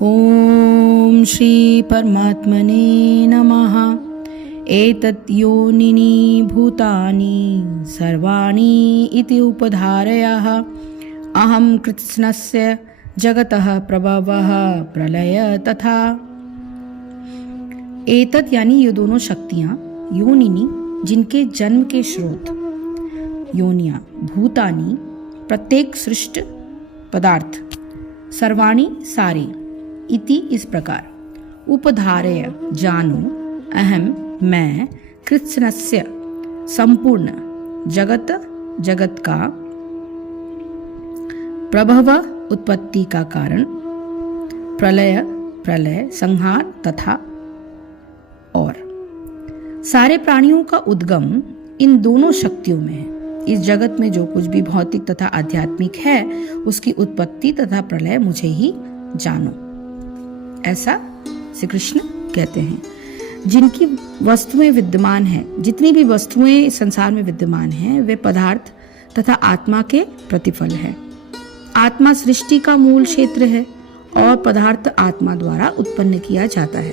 ओम श्री परमात्मने नमः। एतत् योनिनि भूतानि सर्वाणि इति उपधारयः अहं कृत्स्नस्य जगतः प्रभवः प्रलय तथा। एतत् यानी ये दोनों शक्तियाँ, योनिनि जिनके जन्म के स्रोत, योनियाँ, भूतानि प्रत्येक सृष्ट पदार्थ, सर्वाणि सारे, इति इस प्रकार, उपधारय जानो, अहम मैं, कृत्स्नस्य संपूर्ण, जगत जगत का, प्रभव उत्पत्ति का कारण, प्रलय प्रलय संहार तथा और सारे प्राणियों का उद्गम इन दोनों शक्तियों में है। इस जगत में जो कुछ भी भौतिक तथा आध्यात्मिक है उसकी उत्पत्ति तथा प्रलय मुझे ही जानो, ऐसा श्री कृष्ण कहते हैं। जिनकी वस्तुएं विद्यमान है, जितनी भी वस्तुएं संसार में विद्यमान हैं, वे पदार्थ तथा आत्मा के प्रतिफल है। आत्मा सृष्टि का मूल क्षेत्र है और पदार्थ आत्मा द्वारा उत्पन्न किया जाता है।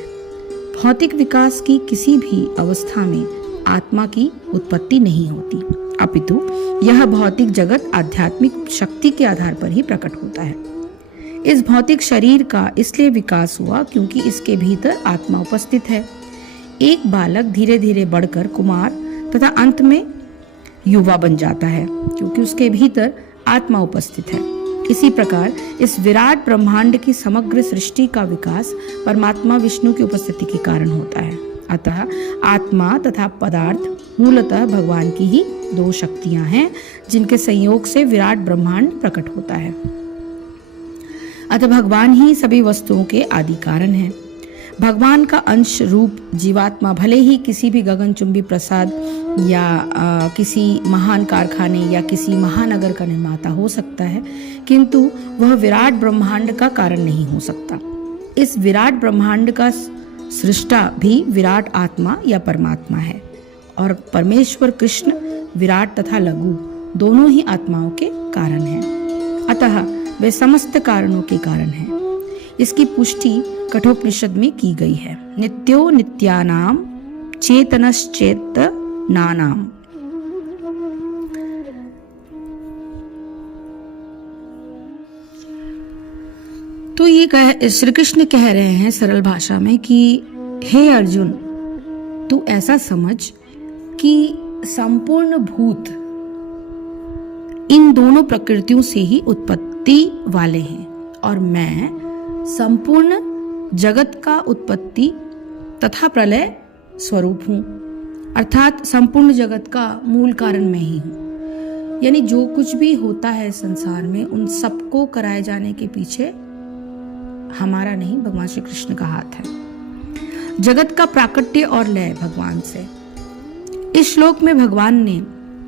भौतिक विकास की किसी भी अवस्था में आत्मा की उत्पत्ति नहीं होती, अपितु यह भौतिक जगत आध्यात्मिक शक्ति के आधार पर ही प्रकट होता है। इस भौतिक शरीर का इसलिए विकास हुआ क्योंकि इसके भीतर आत्मा उपस्थित है। एक बालक धीरे धीरे बढ़कर कुमार तथा अंत में युवा बन जाता है क्योंकि उसके भीतर आत्मा उपस्थित है। इसी प्रकार इस विराट ब्रह्मांड की समग्र सृष्टि का विकास परमात्मा विष्णु की उपस्थिति के कारण होता है। अतः आत्मा तथा पदार्थ मूलतः भगवान की ही दो शक्तियां हैं जिनके संयोग से विराट ब्रह्मांड प्रकट होता है। अतः भगवान ही सभी वस्तुओं के आदि कारण हैं। भगवान का अंश रूप जीवात्मा भले ही किसी भी गगनचुंबी प्रसाद या किसी महान कारखाने या किसी महानगर का निर्माता हो सकता है, किंतु वह विराट ब्रह्मांड का कारण नहीं हो सकता। इस विराट ब्रह्मांड का सृष्टा भी विराट आत्मा या परमात्मा है और परमेश्वर कृष्ण विराट तथा लघु दोनों ही आत्माओं के कारण हैं। अतः वे समस्त कारणों के कारण हैं। इसकी पुष्टि कठोपनिषद में की गई है। नित्यो नित्यानाम चेतनश्चेत नानाम। तो ये श्री कृष्ण कह रहे हैं सरल भाषा में कि हे अर्जुन, तू ऐसा समझ कि संपूर्ण भूत इन दोनों प्रकृतियों से ही उत्पत्ति वाले हैं और मैं संपूर्ण जगत का उत्पत्ति तथा प्रलय स्वरूप हूँ, अर्थात संपूर्ण जगत का मूल कारण मैं ही हूँ। यानी जो कुछ भी होता है संसार में उन सबको कराए जाने के पीछे हमारा नहीं, भगवान श्री कृष्ण का हाथ है। जगत का प्राकट्य और लय भगवान से। इस श्लोक में भगवान ने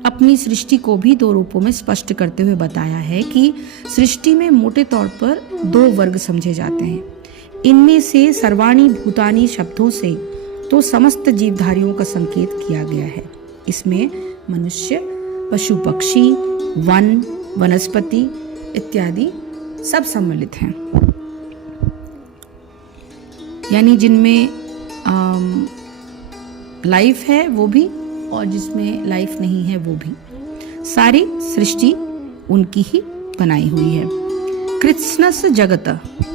अपनी सृष्टि को भी दो रूपों में स्पष्ट करते हुए बताया है कि सृष्टि में मोटे तौर पर दो वर्ग समझे जाते हैं। इनमें से सर्वाणि भूतानि शब्दों से तो समस्त जीवधारियों का संकेत किया गया है। इसमें मनुष्य, पशु पक्षी, वन, वनस्पति इत्यादि सब सम्मिलित हैं। यानी जिनमें लाइफ है वो भी और जिसमें लाइफ नहीं है वो भी, सारी सृष्टि उनकी ही बनाई हुई है। कृत्स्नस्य जगत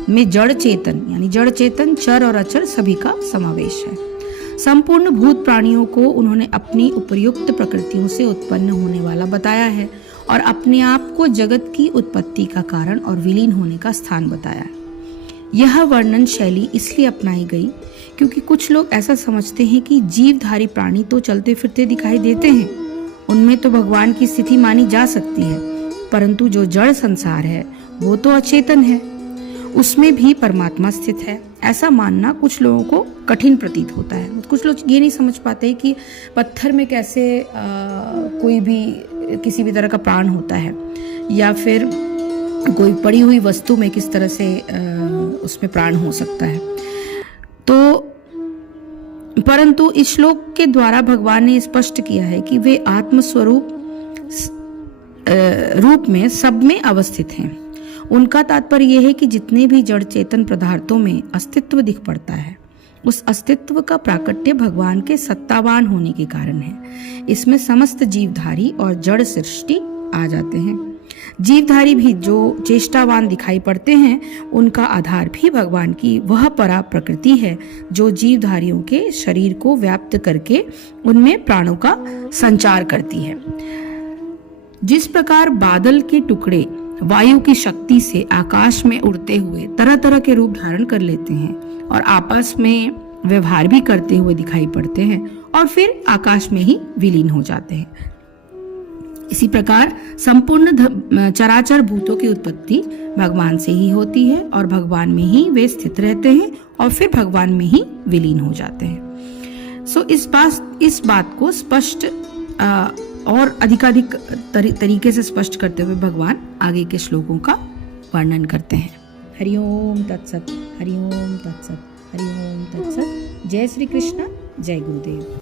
में जड़ चेतन यानी जड़ चेतन, चर और अचर सभी का समावेश है। संपूर्ण भूत प्राणियों को उन्होंने अपनी उपर्युक्त प्रकृतियों से उत्पन्न होने वाला बताया है और अपने आप को जगत की उत्पत्ति का कारण और विलीन होने का स्थान बताया है। यह वर्णन शैली इसलिए अपनाई गई क्योंकि कुछ लोग ऐसा समझते हैं कि जीवधारी प्राणी तो चलते फिरते दिखाई देते हैं, उनमें तो भगवान की स्थिति मानी जा सकती है, परंतु जो जड़ संसार है वो तो अचेतन है, उसमें भी परमात्मा स्थित है। ऐसा मानना कुछ लोगों को कठिन प्रतीत होता है। कुछ लोग ये नहीं समझ पाते कि पत्थर में कैसे कोई भी किसी भी तरह का प्राण होता है या फिर कोई पड़ी हुई वस्तु में किस तरह से उसमें प्राण हो सकता है। तो परंतु इस श्लोक के द्वारा भगवान ने स्पष्ट किया है कि वे आत्मस्वरूप रूप में सब में अवस्थित हैं उनका तात्पर्य यह है कि जितने भी जड़ चेतन पदार्थों में अस्तित्व दिख पड़ता है, उस अस्तित्व का प्राकट्य भगवान के सत्तावान होने के कारण है। इसमें समस्त जीवधारी और जड़ सृष्टि आ जाते हैं। जीवधारी भी जो चेष्टावान दिखाई पड़ते हैं, उनका आधार भी भगवान की वह परा प्रकृति है जो जीवधारियों के शरीर को व्याप्त करके उनमें प्राणों का संचार करती है। जिस प्रकार बादल के टुकड़े वायु की शक्ति से आकाश में उड़ते हुए तरह तरह के रूप धारण कर लेते हैं और आपस में व्यवहार भी करते हुए दिखाई पड़ते हैं और फिर आकाश में ही विलीन हो जाते हैं, इसी प्रकार संपूर्ण चराचर भूतों की उत्पत्ति भगवान से ही होती है और भगवान में ही वे स्थित रहते हैं और फिर भगवान में ही विलीन हो जाते हैं। इस बात को स्पष्ट और अधिकाधिक तरीके से स्पष्ट करते हुए भगवान आगे के श्लोकों का वर्णन करते हैं। हरिओम तत्सत, हरिओम तत्सत, हरिओम तत्सत। जय श्री कृष्ण, जय गुरुदेव।